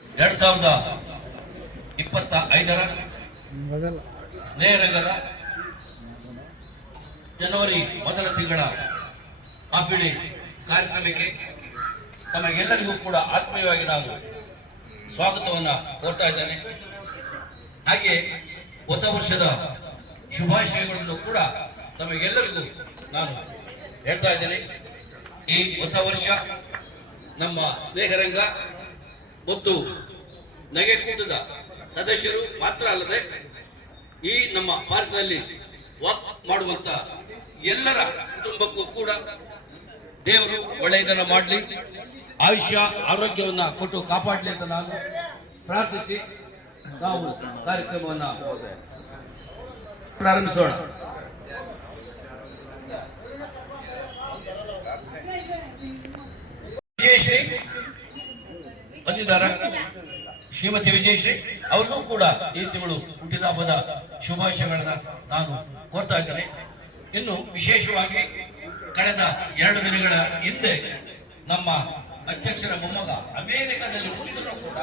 2025ರ ಸ್ನೇಹರಂಗದ ಜನವರಿ ಮೊದಲ ತಿಂಗಳ ಆಫಿಡಿ ಕಾರ್ಯಕ್ರಮಕ್ಕೆ ತಮಗೆಲ್ಲರಿಗೂ ಕೂಡ ಆತ್ಮೀಯವಾಗಿ ನಾನು ಸ್ವಾಗತವನ್ನು ಕೋರ್ತಾ ಇದ್ದೇನೆ. ಹಾಗೆ ಹೊಸ ವರ್ಷದ ಶುಭಾಶಯಗಳನ್ನು ಕೂಡ ತಮಗೆಲ್ಲರಿಗೂ ನಾನು ಹೇಳ್ತಾ ಇದ್ದೇನೆ. ಈ ಹೊಸ ವರ್ಷ ನಮ್ಮ ಸ್ನೇಹರಂಗ ಮತ್ತು ನಗೆಕೂಟದ ಸದಸ್ಯರು ಮಾತ್ರ ಅಲ್ಲದೆ ಈ ನಮ್ಮ ಪಾರ್ಕ್ನಲ್ಲಿ ವಾಕ್ ಮಾಡುವಂತ ಎಲ್ಲರ ಕುಟುಂಬಕ್ಕೂ ಕೂಡ ದೇವರು ಒಳ್ಳೆಯದನ್ನು ಮಾಡಲಿ, ಆಯುಷ್ಯ ಆರೋಗ್ಯವನ್ನ ಕೊಟ್ಟು ಕಾಪಾಡಲಿ ಅಂತ ನಾನು ಪ್ರಾರ್ಥಿಸಿ ನಾವು ಕಾರ್ಯಕ್ರಮವನ್ನು ಪ್ರಾರಂಭಿಸೋಣ. ವಿಜಯಶ್ರೀ ಬಂದಿದ್ದಾರೆ, ಶ್ರೀಮತಿ ವಿಜಯಶ್ರೀ ಅವ್ರಿಗೂ ಕೂಡ ಈ ತಿಂಗಳು ಹುಟ್ಟಿದ ಹಬ್ಬದ ಶುಭಾಶಯಗಳನ್ನ ನಾನು ಕೋರ್ತಾ ಇದ್ದೇನೆ. ಇನ್ನು ವಿಶೇಷವಾಗಿ ಕಳೆದ 2 ದಿನಗಳ ಹಿಂದೆ ನಮ್ಮ ಅಧ್ಯಕ್ಷರ ಮೊಮ್ಮಗ ಅಮೆರಿಕದಲ್ಲಿ ಹುಟ್ಟಿದರೂ ಕೂಡ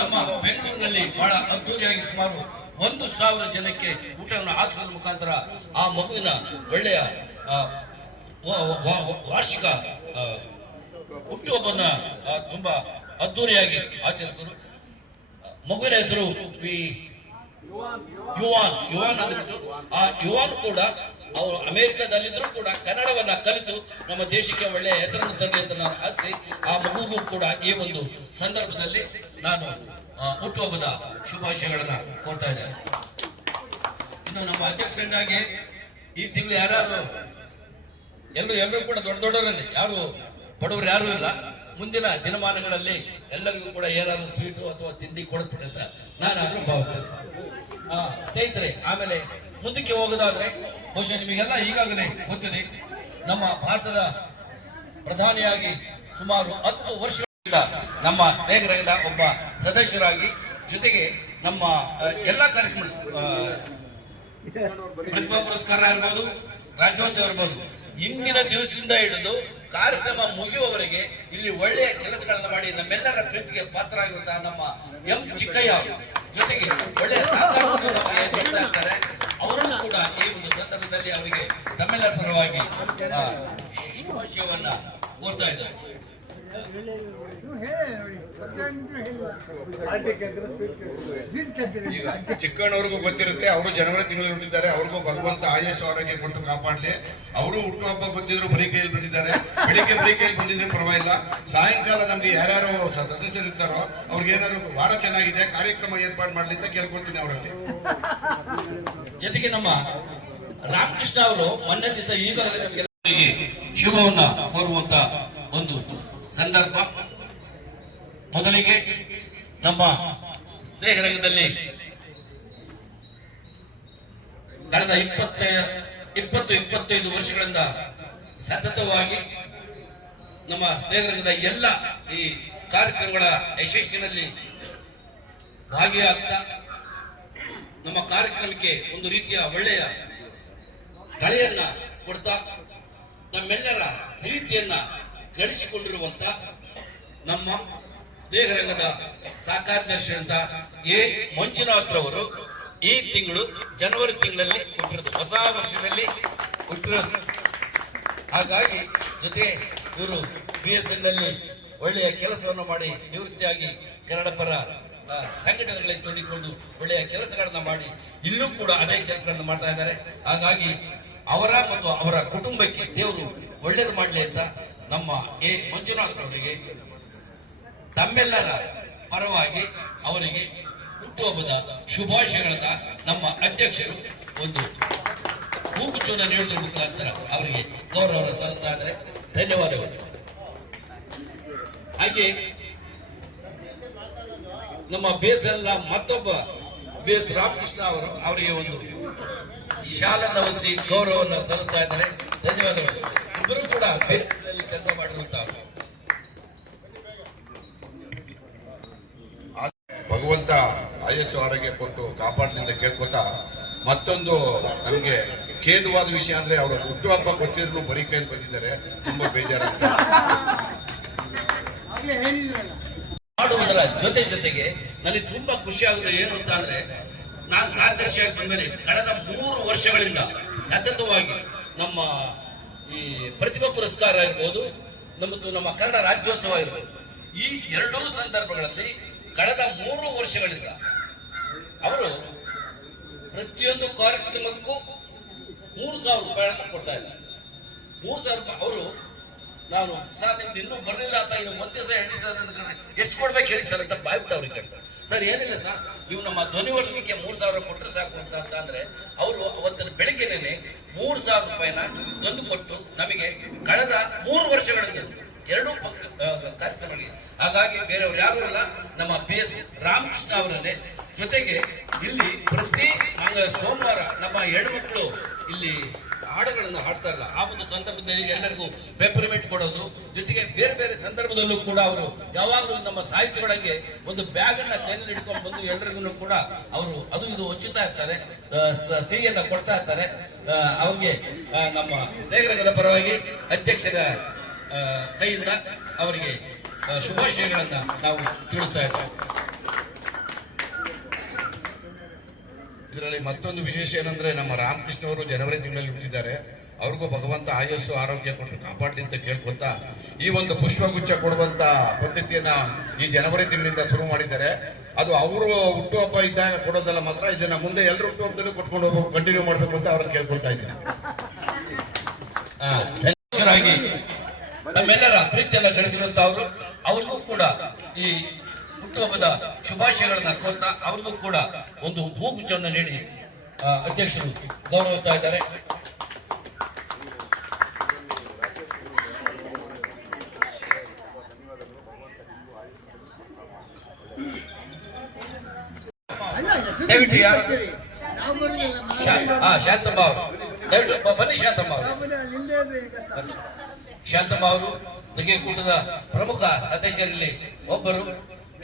ನಮ್ಮ ಬೆಂಗಳೂರಿನಲ್ಲಿ ಬಹಳ ಅದ್ದೂರಿಯಾಗಿ ಸುಮಾರು 1,000 ಜನಕ್ಕೆ ಊಟವನ್ನು ಹಾಕಿಸೋದ್ರ ಮುಖಾಂತರ ಆ ಮಗುವಿನ ಒಳ್ಳೆಯ ವಾರ್ಷಿಕ ಹುಟ್ಟುಹಬ್ಬನ ತುಂಬಾ ಅದ್ದೂರಿಯಾಗಿ ಆಚರಿಸಿದರು. ಮಗುವಿನ ಹೆಸರು ಯುವಾನ್ ಅಂದ್ಬಿಟ್ಟು, ಆ ಯುವಾನ್ ಕೂಡ ಅವರು ಅಮೆರಿಕದಲ್ಲಿದ್ದರೂ ಕೂಡ ಕನ್ನಡವನ್ನ ಕಲಿತು ನಮ್ಮ ದೇಶಕ್ಕೆ ಒಳ್ಳೆಯ ಹೆಸರನ್ನು ತರಲಿ ಅಂತ ನಾನು ಆಸೆ. ಆ ಮಗುಗೂ ಕೂಡ ಈ ಒಂದು ಸಂದರ್ಭದಲ್ಲಿ ನಾನು ಹುಟ್ಟುಹಬ್ಬದ ಶುಭಾಶಯಗಳನ್ನ ಕೋರ್ತಾ ಇದ್ದೇನೆ. ಇನ್ನು ನಮ್ಮ ಅಧ್ಯಕ್ಷರಿಂದಾಗಿ ಈ ತಿಂಗಳು ಯಾರು ಎಲ್ಲರೂ ಕೂಡ ದೊಡ್ಡವರಲ್ಲಿ ಯಾರು ಬಡವರು ಯಾರು ಇಲ್ಲ. ಮುಂದಿನ ದಿನಮಾನಗಳಲ್ಲಿ ಎಲ್ಲರಿಗೂ ಕೂಡ ಏನಾದ್ರು ಸ್ವೀಟು ಅಥವಾ ತಿಂಡಿ ಕೊಡುತ್ತಾರೆ ಅಂತ ನಾನಾದ್ರೂ ಭಾವಿಸ್ತೇನೆ. ಸ್ನೇಹಿತರೆ, ಆಮೇಲೆ ಮುಂದಕ್ಕೆ ಹೋಗೋದಾದ್ರೆ ಬಹುಶಃ ನಿಮಗೆಲ್ಲ ಈಗಾಗಲೇ ಗೊತ್ತಿದೆ, ನಮ್ಮ ಭಾರತದ ಪ್ರಧಾನಿಯಾಗಿ ಸುಮಾರು 10 ವರ್ಷಗಳಿಂದ ನಮ್ಮ ಸ್ನೇಹರಂಗದ ಒಬ್ಬ ಸದಸ್ಯರಾಗಿ, ಜೊತೆಗೆ ನಮ್ಮ ಎಲ್ಲ ಕಾರ್ಯಕ್ರಮ ಪ್ರತಿಭಾ ಪುರಸ್ಕಾರ ಇರ್ಬೋದು, ರಾಜ್ಯೋತ್ಸವ ಇರ್ಬೋದು, ಇಂದಿನ ದಿವಸದಿಂದ ಹಿಡಿದು ಕಾರ್ಯಕ್ರಮ ಮುಗಿಯುವವರೆಗೆ ಇಲ್ಲಿ ಒಳ್ಳೆಯ ಕೆಲಸಗಳನ್ನು ಮಾಡಿ ನಮ್ಮೆಲ್ಲರ ಪ್ರೀತಿಗೆ ಪಾತ್ರರಾಗಿರುವಂತಹ ನಮ್ಮ ಎಂ ಚಿಕ್ಕಯ್ಯ ಜೊತೆಗೆ ಒಳ್ಳೆಯ ಸಹಕಾರವನ್ನು ನೀಡ್ತಾ ಇರ್ತಾರೆ. ಅವರನ್ನು ಕೂಡ ಈ ಒಂದು ಸಂದರ್ಭದಲ್ಲಿ ಅವರಿಗೆ ತಮ್ಮೆಲ್ಲರ ಪರವಾಗಿ ಶುಭಾಶಯವನ್ನ ಕೋರ್ತಾ ಇದ್ದಾರೆ. ಈಗ ಚಿಕ್ಕಣ್ಣವ್ರಿಗೂ ಗೊತ್ತಿರುತ್ತೆ, ಅವರು ಜನವರಿ ತಿಂಗಳಲ್ಲಿ ಹುಟ್ಟಿದ್ದಾರೆ. ಅವ್ರಿಗೂ ಭಗವಂತ ಆಯುಷ್ಯ ಆರೋಗ್ಯ ಕೊಟ್ಟು ಕಾಪಾಡಲಿ. ಅವರು ಹುಟ್ಟುಹಬ್ಬ ಬಂದಿದ್ರು, ಬರೀ ಕೈಯಲ್ಲಿ ಬಂದಿದ್ದಾರೆ. ಬೆಳಿಗ್ಗೆ ಬರೀ ಕೈಯಲ್ಲಿ ಬಂದಿದ್ರೆ ಪರವಾಗಿಲ್ಲ, ಸಾಯಂಕಾಲ ನಮ್ಗೆ ಯಾರ್ಯಾರು ಸದಸ್ಯರು ಇರ್ತಾರೋ ಅವ್ರಿಗೆ ಏನಾದ್ರು ವಾರ ಚೆನ್ನಾಗಿದೆ ಕಾರ್ಯಕ್ರಮ ಏರ್ಪಾಡು ಮಾಡ್ಲಿ ಅಂತ ಕೇಳ್ಕೊಳ್ತೀನಿ ಅವರಲ್ಲಿ. ಜೊತೆಗೆ ನಮ್ಮ ರಾಮಕೃಷ್ಣ ಅವರು ಮೊನ್ನೆ ದಿವಸ ಈಗಾಗಲೇ ನಮಗೆಲ್ಲರಿಗೆ ಶುಭವನ್ನ ಕೋರುವಂತ ಒಂದು ಸಂದರ್ಭ. ಮೊದಲಿಗೆ ನಮ್ಮ ಸ್ನೇಹರಂಗದಲ್ಲಿ ಕಳೆದ 20-25 ವರ್ಷಗಳಿಂದ ಸತತವಾಗಿ ನಮ್ಮ ಸ್ನೇಹರಂಗದ ಎಲ್ಲ ಈ ಕಾರ್ಯಕ್ರಮಗಳ ಯಶಸ್ಸಿನಲ್ಲಿ ಭಾಗಿಯಾಗ್ತಾ ನಮ್ಮ ಕಾರ್ಯಕ್ರಮಕ್ಕೆ ಒಂದು ರೀತಿಯ ಒಳ್ಳೆಯ ಕಳೆಯನ್ನ ಕೊಡ್ತಾ ನಮ್ಮೆಲ್ಲರ ಪ್ರೀತಿಯನ್ನ ಗಳಿಸಿಕೊಂಡಿರುವಂತ ನಮ್ಮ ಸ್ನೇಹರಂಗದ ಸಾಕಾಧ್ಯಕ್ಷರಂತ ಎ ಮಂಜುನಾಥ್ರವರು ಈ ತಿಂಗಳು ಜನವರಿ ತಿಂಗಳಲ್ಲಿ ಹುಟ್ಟಿರೋದು, ಹೊಸ ವರ್ಷದಲ್ಲಿ ಹುಟ್ಟಿರೋದು. ಹಾಗಾಗಿ ಜೊತೆ ಇವರು BSN ನಲ್ಲಿ ಒಳ್ಳೆಯ ಕೆಲಸವನ್ನು ಮಾಡಿ ನಿವೃತ್ತಿಯಾಗಿ ಕನ್ನಡ ಪರ ಸಂಘಟನೆಗಳಲ್ಲಿ ತೊಡಗಿಕೊಂಡು ಒಳ್ಳೆಯ ಕೆಲಸಗಳನ್ನ ಮಾಡಿ ಇಲ್ಲೂ ಕೂಡ ಅದೇ ಕೆಲಸಗಳನ್ನ ಮಾಡ್ತಾ ಇದ್ದಾರೆ. ಹಾಗಾಗಿ ಅವರ ಮತ್ತು ಅವರ ಕುಟುಂಬಕ್ಕೆ ದೇವರು ಒಳ್ಳೇದು ಮಾಡಲಿ ಅಂತ ನಮ್ಮ ಎ ಮಂಜುನಾಥ್ ಅವರಿಗೆ ತಮ್ಮೆಲ್ಲರ ಪರವಾಗಿ ಅವರಿಗೆ ಹುಟ್ಟುಹಬ್ಬದ ಶುಭಾಶಯಗಳನ್ನ ನಮ್ಮ ಅಧ್ಯಕ್ಷರು ಒಂದು ಹೂಗುಚ್ಛವನ್ನು ನೀಡುವುದರ ಮುಖಾಂತರ ಅವರಿಗೆ ಗೌರವ ಸಲ್ಲಿಸ್ತಾ ಇದ್ದಾರೆ. ಧನ್ಯವಾದಗಳು. ಹಾಗೆ ನಮ್ಮ ಬೇಸೆಲ್ಲ ಮತ್ತೊಬ್ಬ ಬೇಸ್ ರಾಮಕೃಷ್ಣ ಅವರು ಅವರಿಗೆ ಒಂದು ಶಾಲನ್ನು ಹೊಲಿಸಿ ಗೌರವವನ್ನು ಸಲ್ಲಿಸ್ತಾ ಇದ್ದಾರೆ. ಧನ್ಯವಾದಗಳು. ಇಬ್ಬರು ಕೂಡ ಬೇಸಿನಲ್ಲಿ ಕೆಲಸ ಮಾಡಿರುವಂತಹ ಭಗವಂತ ಆಯುಷ್ಯ ಆರೋಗ್ಯ ಕೊಟ್ಟು ಕಾಪಾಡಲಿಂದ ಕೇಳ್ಕೊತಾ, ಮತ್ತೊಂದು ನಮಗೆ ಖೇದವಾದ ವಿಷಯ ಅಂದ್ರೆ ಅವರು ಹುಟ್ಟುಹಬ್ಬ ಕೊಟ್ಟಿದ್ರು ಬರೀ ಕೈಯಲ್ಲಿ ಬಂದಿದ್ದಾರೆ, ತುಂಬಾ ಬೇಜಾರಾಗ್ತದೆ. ಮಾಡುವುದರ ಜೊತೆಗೆ ನನಗೆ ತುಂಬಾ ಖುಷಿ ಆಗುವುದು ಏನು ಅಂತ ಅಂದ್ರೆ, ನಾನು ಕಾರ್ಯದರ್ಶಿಯಾಗಿ ಬಂದ್ಮೇಲೆ ಕಳೆದ 3 ವರ್ಷಗಳಿಂದ ಸತತವಾಗಿ ನಮ್ಮ ಈ ಪ್ರತಿಭಾ ಪುರಸ್ಕಾರ ಇರ್ಬೋದು, ನಮ್ಮ ಕನ್ನಡ ರಾಜ್ಯೋತ್ಸವ ಇರ್ಬೋದು, ಈ ಎರಡೂ ಸಂದರ್ಭಗಳಲ್ಲಿ ಕಳೆದ 3 ವರ್ಷಗಳಿಂದ ಅವರು ಪ್ರತಿಯೊಂದು ಕಾರ್ಯಕ್ರಮಕ್ಕೂ 3,000 ರೂಪಾಯಿಗಳನ್ನ ಕೊಡ್ತಾ ಇದ್ದಾರೆ. 3,000 ರೂಪಾಯಿ. ಅವರು ನಾನು ಸರ್ ನಿಮ್ದು ಇನ್ನೂ ಬರಲಿಲ್ಲ ಅಂತ ಇನ್ನು ಒಂದೇ ಸಹ ಹೇಳಿ ಸರ್ ಎಷ್ಟು ಕೊಡ್ಬೇಕು ಹೇಳಿ ಸರ್ ಅಂತ ಬಾಯ್ಬಿಟ್ಟು ಅವ್ರಿಗೆ ಕೇಳ್ತಾರೆ. ಸರ್ ಏನಿಲ್ಲ ಸರ್, ನೀವು ನಮ್ಮ ಧ್ವನಿವರ್ಧನೆಗೆ 3,000 ಕೊಟ್ಟರೆ ಸಾಕು ಅಂತ ಅಂದ್ರೆ ಅವರು ಅವತ್ತಿನ ಬೆಳಿಗ್ಗೆನೇ 3,000 ರೂಪಾಯಿನ ತಂದು ಕೊಟ್ಟು ನಮಗೆ ಕಳೆದ 3 ವರ್ಷಗಳಿಂದ ಎರಡೂ ಕಾರ್ಯಕ್ರಮಗಳಿಗೆ. ಹಾಗಾಗಿ ಬೇರೆಯವರು ಯಾರು ಅಲ್ಲ, ನಮ್ಮ PS ರಾಮಕೃಷ್ಣ ಅವರನ್ನೇ. ಜೊತೆಗೆ ಇಲ್ಲಿ ಪ್ರತಿ ಸೋಮವಾರ ನಮ್ಮ ಹೆಣ್ಮಕ್ಳು ಇಲ್ಲಿ ಹಾಡುಗಳನ್ನು ಹಾಡ್ತಾರಲ್ಲ, ಆ ಒಂದು ಸಂದರ್ಭದಲ್ಲಿ ಎಲ್ಲರಿಗೂ ಪೆಪರ್ಮೆಂಟ್ ಕೊಡೋದು, ಜೊತೆಗೆ ಬೇರೆ ಬೇರೆ ಸಂದರ್ಭದಲ್ಲೂ ಕೂಡ ಅವರು ಯಾವಾಗಲೂ ನಮ್ಮ ಸಾಹಿತ್ಯಗಳಿಗೆ ಒಂದು ಬ್ಯಾಗ್ ಅನ್ನ ಕೈಯಲ್ಲಿ ಹಿಡ್ಕೊಂಡು ಬಂದು ಎಲ್ಲರಿಗೂ ಕೂಡ ಅವರು ಅದು ಇದು ಹಚ್ಚುತ್ತಾ ಇರ್ತಾರೆ, ಸಿಹಿಯನ್ನ ಕೊಡ್ತಾ ಇರ್ತಾರೆ. ಅವ್ರಿಗೆ ನಮ್ಮ ದೇಗರಗದ ಪರವಾಗಿ ಅಧ್ಯಕ್ಷರ ಕೈಯಿಂದ ಅವರಿಗೆ ಶುಭಾಶಯಗಳನ್ನ ನಾವು ತಿಳಿಸ್ತಾ ಇದ್ದೇವೆ. ಇದರಲ್ಲಿ ಮತ್ತೊಂದು ವಿಶೇಷ ಏನಂದ್ರೆ, ನಮ್ಮ ರಾಮಕೃಷ್ಣ ಅವರು ಜನವರಿ ತಿಂಗಳಲ್ಲಿ ಹುಟ್ಟಿದ್ದಾರೆ. ಅವ್ರಿಗೂ ಭಗವಂತ ಆಯಸ್ಸು ಆರೋಗ್ಯ ಕೊಟ್ಟು ಕಾಪಾಡಲಿ ಅಂತ ಕೇಳ್ಕೊಂತ ಈ ಒಂದು ಪುಷ್ಪಗುಚ್ಛ ಕೊಡುವಂತ ಪದ್ಧತಿಯನ್ನ ಈ ಜನವರಿ ತಿಂಗಳಿಂದ ಶುರು ಮಾಡಿದ್ದಾರೆ. ಅದು ಅವರು ಹುಟ್ಟುಹಬ್ಬ ಇದ್ದಾಗ ಕೊಡೋದಲ್ಲ, ಮಾತ್ರ ಇದನ್ನ ಮುಂದೆ ಎಲ್ಲರೂ ಹುಟ್ಟುಹಬ್ಬದಲ್ಲೂ ಕೊಟ್ಕೊಂಡು ಹೋಗ್ಬೇಕು, ಕಂಟಿನ್ಯೂ ಮಾಡ್ಬೇಕು ಅಂತ ಅವ್ರನ್ನ ಕೇಳ್ಕೊತಾ ಇದ್ದೀನಿ. ಧನ್ಯರಾಗಿ ನಮ್ಮೆಲ್ಲರ ಪ್ರೀತಿಯನ್ನ ಗಳಿಸಿರುವಂತ ಅವರು, ಅವ್ರಿಗೂ ಕೂಡ ಈ ಹುಟ್ಟುಹಬ್ಬದ ಶುಭಾಶಯಗಳನ್ನ ಕೋರ್ತಾ ಅವ್ರಿಗೂ ಕೂಡ ಒಂದು ಹೂಗುಚ್ಛವನ್ನು ನೀಡಿ ಅಧ್ಯಕ್ಷರು ಗೌರವಿಸ್ತಾ ಇದ್ದಾರೆ. ದಯವಿಟ್ಟು ಯಾರು ಶಾಂತಮ್ಮ ಅವರು ದಯವಿಟ್ಟು ಬನ್ನಿ. ಶಾಂತಮ್ಮ ಅವರು ಶಾಂತಮ್ಮ ಅವರು ನುಗ್ಗೆಕೂಟದ ಪ್ರಮುಖ ಸದಸ್ಯರಲ್ಲಿ ಒಬ್ಬರು.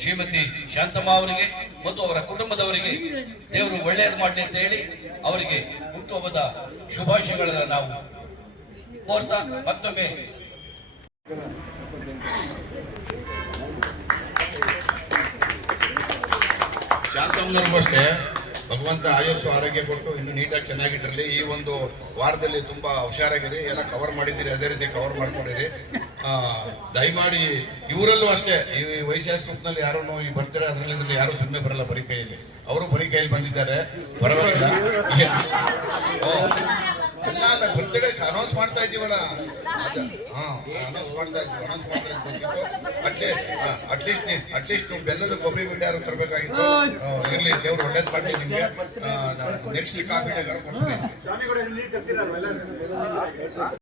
ಶ್ರೀಮತಿ ಶಾಂತಮ್ಮ ಅವರಿಗೆ ಮತ್ತು ಅವರ ಕುಟುಂಬದವರಿಗೆ ದೇವರು ಒಳ್ಳೆಯದು ಮಾಡಲಿ ಅಂತ ಹೇಳಿ ಅವರಿಗೆ ಹುಟ್ಟುಹಬ್ಬದ ಶುಭಾಶಯಗಳನ್ನು ನಾವು ಕೋರ್ತಾ ಮತ್ತೊಮ್ಮೆ ಶಾಂತಮ್ಮನವ್ರಿಗೂ ಅಷ್ಟೇ ಭಗವಂತ ಆಯಸ್ಸು ಆರೋಗ್ಯ ಕೊಟ್ಟು ಇನ್ನು ನೀಟಾಗಿ ಚೆನ್ನಾಗಿಟ್ಟಿರಲಿ. ಈ ಒಂದು ವಾರದಲ್ಲಿ ತುಂಬಾ ಹುಷಾರಾಗಿರಿ, ಎಲ್ಲ ಕವರ್ ಮಾಡಿದ್ದೀರಿ, ಅದೇ ರೀತಿ ಕವರ್ ಮಾಡ್ಕೊಂಡಿರಿ. ದಯಮಾಡಿ ಇವರಲ್ಲೂ ಅಷ್ಟೇ, ಈ ವೈಶಾಖ ರೂಪದಲ್ಲಿ ಯಾರು ಈ ಬರ್ತಾರೆ ಅದರಲ್ಲಿ ಯಾರು ಸುಮ್ಮನೆ ಬರಲ್ಲ ಬರೀ ಕೈಯಲ್ಲಿ. ಅವರು ಬರೀ ಕೈಯಲ್ಲಿ ಬಂದಿದ್ದಾರೆ, ಪರವಾಗಿಲ್ಲ. ಅಲ್ಲ ಬರ್ತಡೇ ಅನೌನ್ಸ್ ಮಾಡ್ತಾ ಇದ್ದೀವಲ್ಲ, ಅನೌನ್ಸ್ ಮಾಡ್ತಾ ಇದ್ವಿ, ಅನೌನ್ಸ್ ಮಾಡ್ತಾ ಗೊತ್ತಿತ್ತು. ಅಟ್ಲೀಸ್ಟ್ ನೀವು ಬೆಲ್ಲದ ಕೊಬ್ಬರಿ ಮಿಠಾಯಿ ಯಾರು ತರಬೇಕಾಗಿತ್ತು. ಇರ್ಲಿ, ದೇವ್ರು ಒಳ್ಳೇದು ಮಾಡಲಿ ನಿಮ್ಗೆ. ನೆಕ್ಸ್ಟ್ ಕಾಫಿ ಕೊಡ್ತೀನಿ.